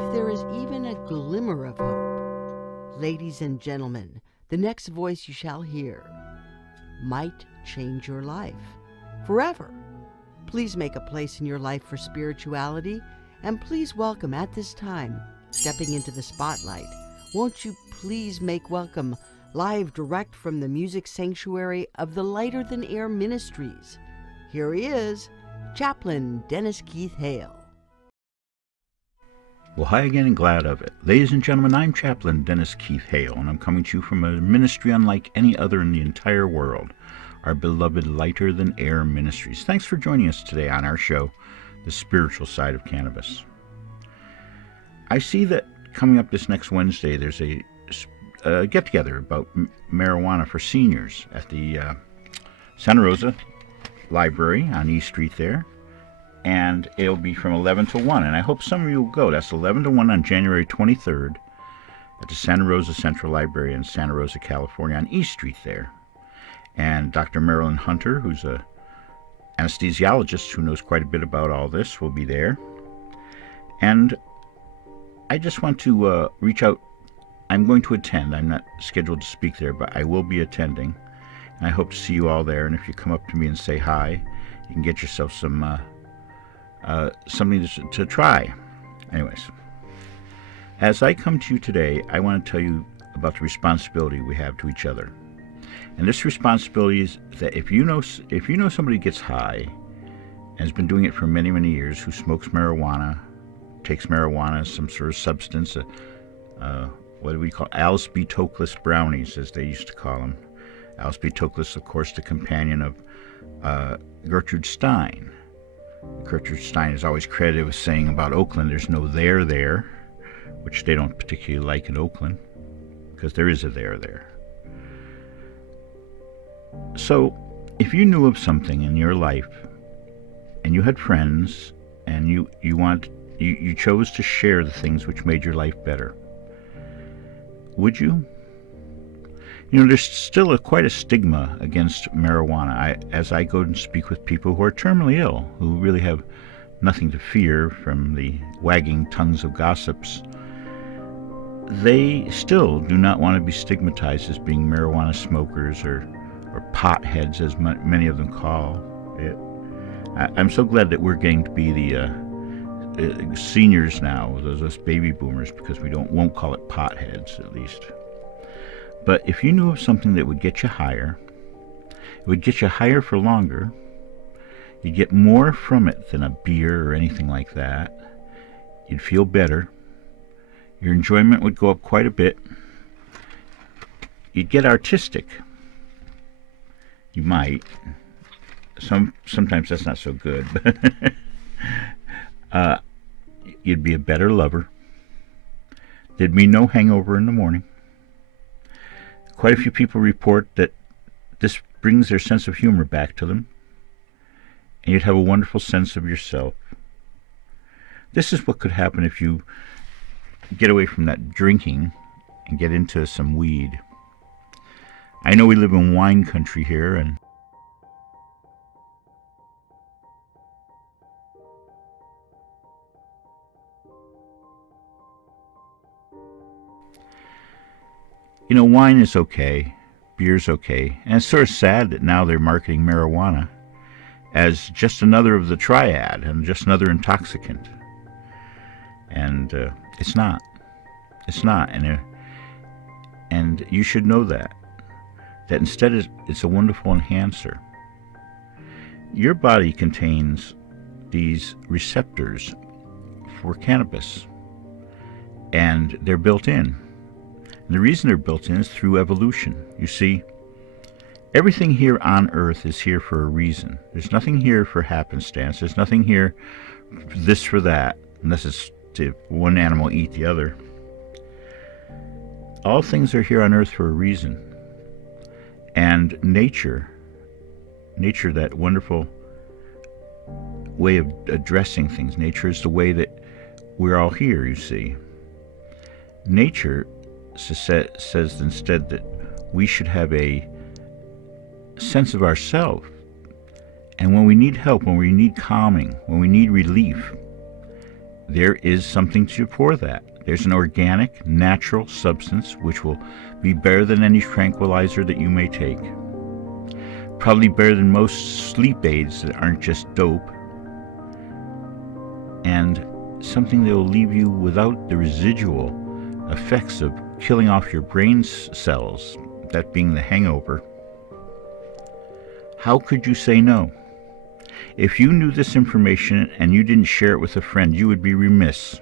if there is even a glimmer of hope, ladies and gentlemen, the next voice you shall hear might change your life forever. Please make a place in your life for spirituality, and please welcome at this time, stepping into the spotlight, won't you please make welcome, live direct from the music sanctuary of the Lighter Than Air Ministries. Here he is, Chaplain Dennis Keith Hale. Well, hi again and glad of it. Ladies and gentlemen, I'm Chaplain Dennis Keith Hale, and I'm coming to you from a ministry unlike any other in the entire world, our beloved Lighter Than Air Ministries. Thanks for joining us today on our show, The Spiritual Side of Cannabis. I see that coming up this next Wednesday, there's a get-together about marijuana for seniors at the Santa Rosa Library on East Street there. And it'll be from 11 to 1, and I hope some of you will go. That's 11 to 1 on January 23rd at the Santa Rosa Central Library in Santa Rosa, California, on East Street there. And Dr. Marilyn Hunter, who's an anesthesiologist who knows quite a bit about all this, will be there. And I just want to reach out. I'm going to attend. I'm not scheduled to speak there, but I will be attending. And I hope to see you all there. And if you come up to me and say hi, you can get yourself some something to try. Anyways, as I come to you today, I want to tell you about the responsibility we have to each other. And this responsibility is that if you know somebody gets high and has been doing it for many, many years, who smokes marijuana, takes marijuana, some sort of substance, what do we call Alsby-Toklas brownies, as they used to call them. Alsby-Toklas, of course, the companion of Gertrude Stein. Gertrude Stein is always credited with saying about Oakland, there's no there, which they don't particularly like in Oakland, because there is a there. So, if you knew of something in your life, and you had friends, and you chose to share the things which made your life better, would you? You know, there's still quite a stigma against marijuana. As I go and speak with people who are terminally ill, who really have nothing to fear from the wagging tongues of gossips, they still do not want to be stigmatized as being marijuana smokers or potheads, as many of them call it. I'm so glad that we're getting to be the seniors now, those baby boomers, because we won't call it potheads, at least. But if you knew of something that would get you higher, it would get you higher for longer, you'd get more from it than a beer or anything like that, you'd feel better, your enjoyment would go up quite a bit, you'd get artistic. You might. Sometimes that's not so good, but you'd be a better lover. There'd be no hangover in the morning. Quite a few people report that this brings their sense of humor back to them, and you'd have a wonderful sense of yourself. This is what could happen if you get away from that drinking and get into some weed. I know we live in wine country here, and you know, wine is okay, beer's okay, and it's sort of sad that now they're marketing marijuana as just another of the triad and just another intoxicant. And it's not. It's not. And you should know that instead it's a wonderful enhancer. Your body contains these receptors for cannabis, and they're built in. And the reason they're built in is through evolution. You see, everything here on Earth is here for a reason. There's nothing here for happenstance. There's nothing here for this for that, unless it's to one animal eat the other. All things are here on Earth for a reason. And nature, that wonderful way of addressing things, nature is the way that we're all here, you see. Nature says instead that we should have a sense of ourself, and when we need help, when we need calming, when we need relief, there is something for that. There's an organic, natural substance which will be better than any tranquilizer that you may take. Probably better than most sleep aids that aren't just dope. And something that will leave you without the residual effects of killing off your brain cells, that being the hangover. How could you say no? If you knew this information and you didn't share it with a friend, you would be remiss.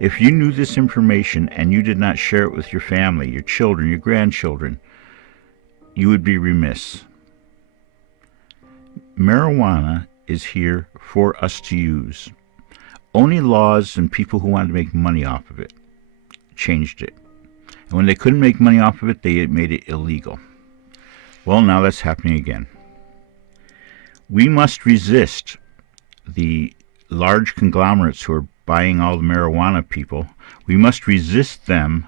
If you knew this information and you did not share it with your family, your children, your grandchildren, you would be remiss. Marijuana is here for us to use. Only laws and people who wanted to make money off of it changed it. And when they couldn't make money off of it, they made it illegal. Well, now that's happening again. We must resist the large conglomerates who are buying all the marijuana people. We must resist them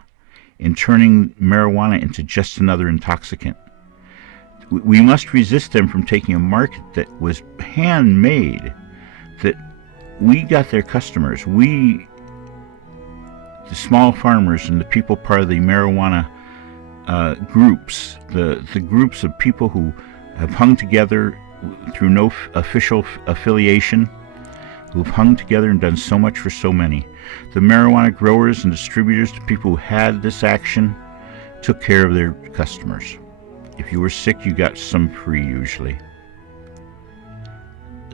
in turning marijuana into just another intoxicant. We must resist them from taking a market that was handmade, that we got their customers. We, the small farmers and the people part of the marijuana groups, the groups of people who have hung together through no official affiliation, who've hung together and done so much for so many. The marijuana growers and distributors, the people who had this action, took care of their customers. If you were sick, you got some free usually.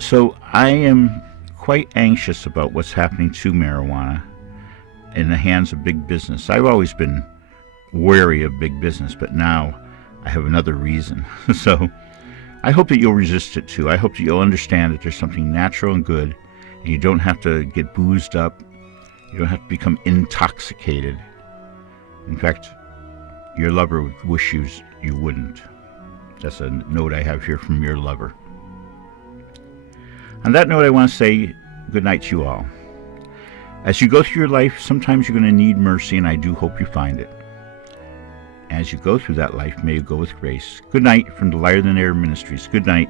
So I am quite anxious about what's happening to marijuana in the hands of big business. I've always been wary of big business, but now I have another reason. So I hope that you'll resist it too. I hope that you'll understand that there's something natural and good, and you don't have to get boozed up. You don't have to become intoxicated. In fact, your lover would wish you wouldn't. That's a note I have here from your lover. On that note, I want to say good night to you all. As you go through your life, sometimes you're going to need mercy, and I do hope you find it. As you go through that life, may you go with grace. Good night from the Lighter Than Air Ministries. Good night.